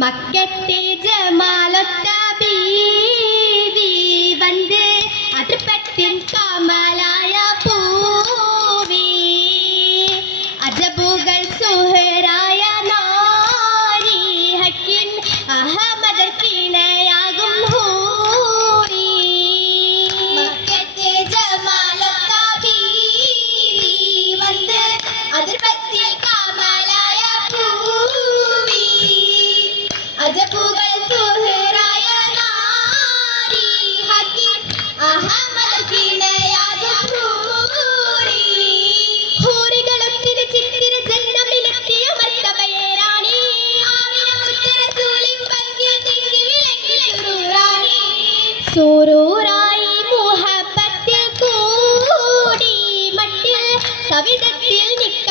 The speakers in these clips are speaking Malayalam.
മക്കത്തേജമാലൊത്ത ബീവി വന്ന് അത് പെട്ടിൻ കമല സൂരൂറായി മുഹബത്തിൽ കൂടി മട്ടിൽ സവിധത്തിൽ നിൽക്കും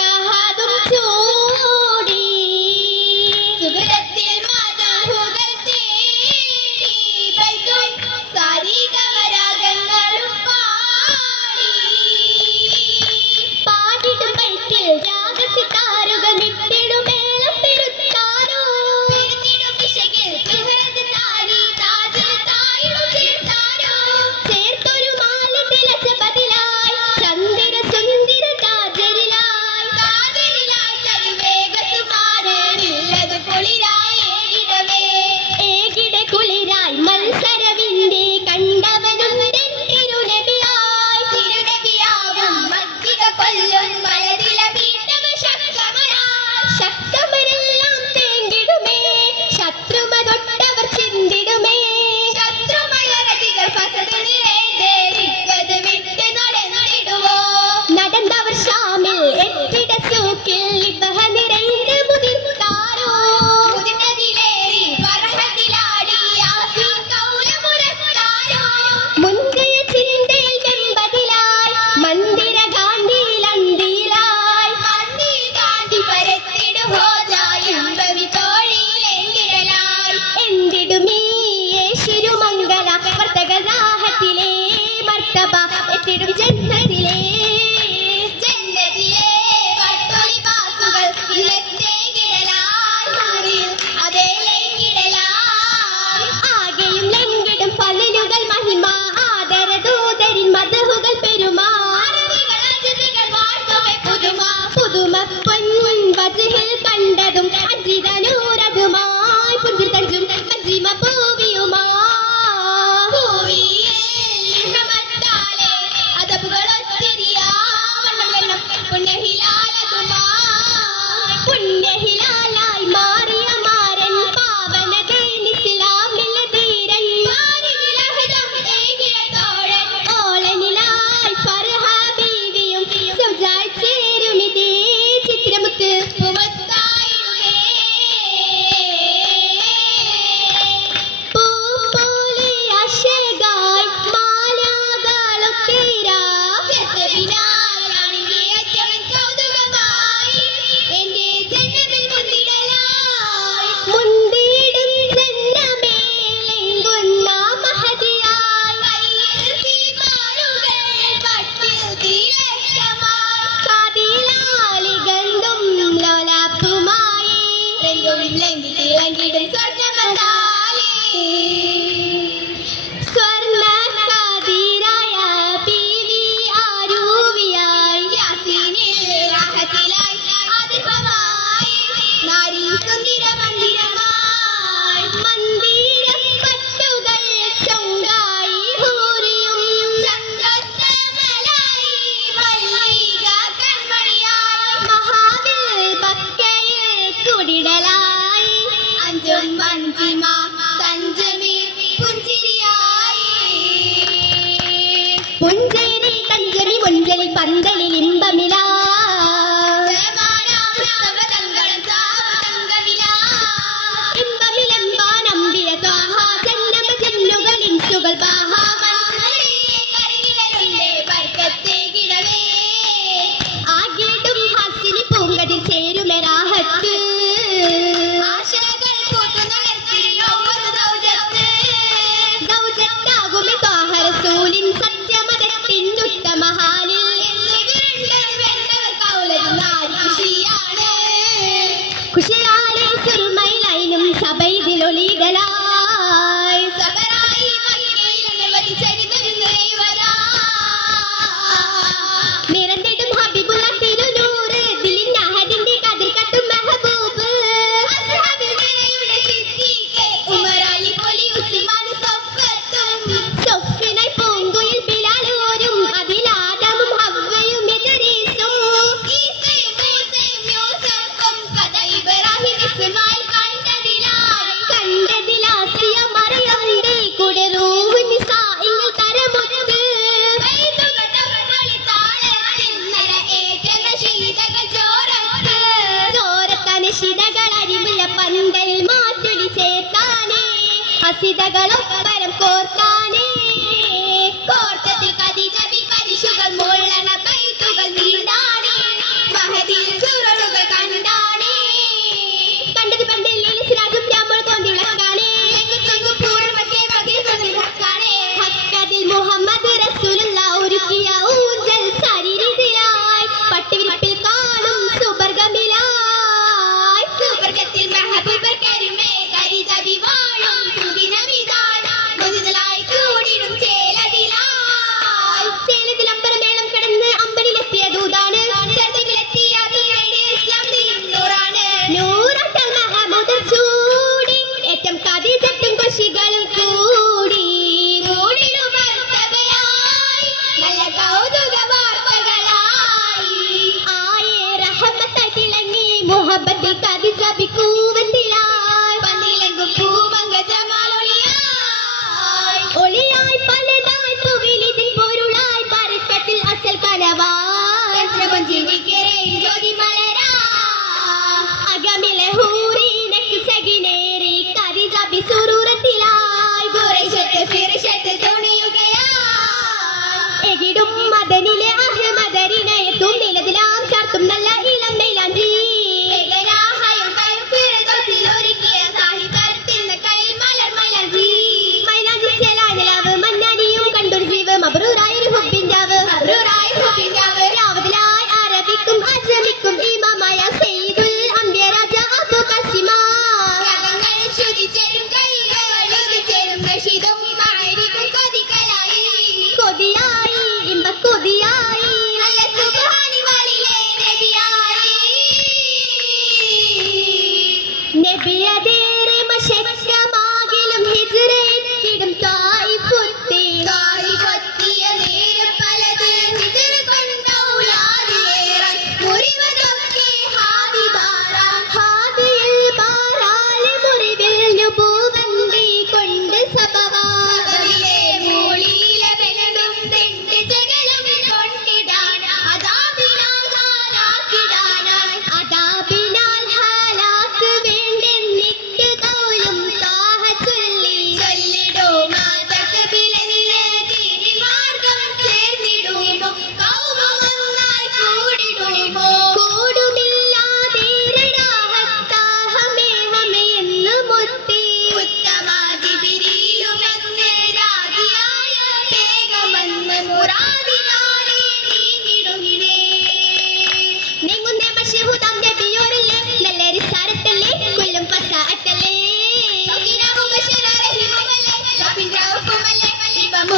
பந்தலில் இன்பமிலா അസിതകളൊപ്പരം കോർക്കാനേ കോർക്കത്തി മുഹബത്തിൽ കതിച്ച ബിക്കൂവെന്തിലായി പന്നിലെങ്കും പൂമങ്ക ജമാലൊളിയായി ഒളിയായി próxima.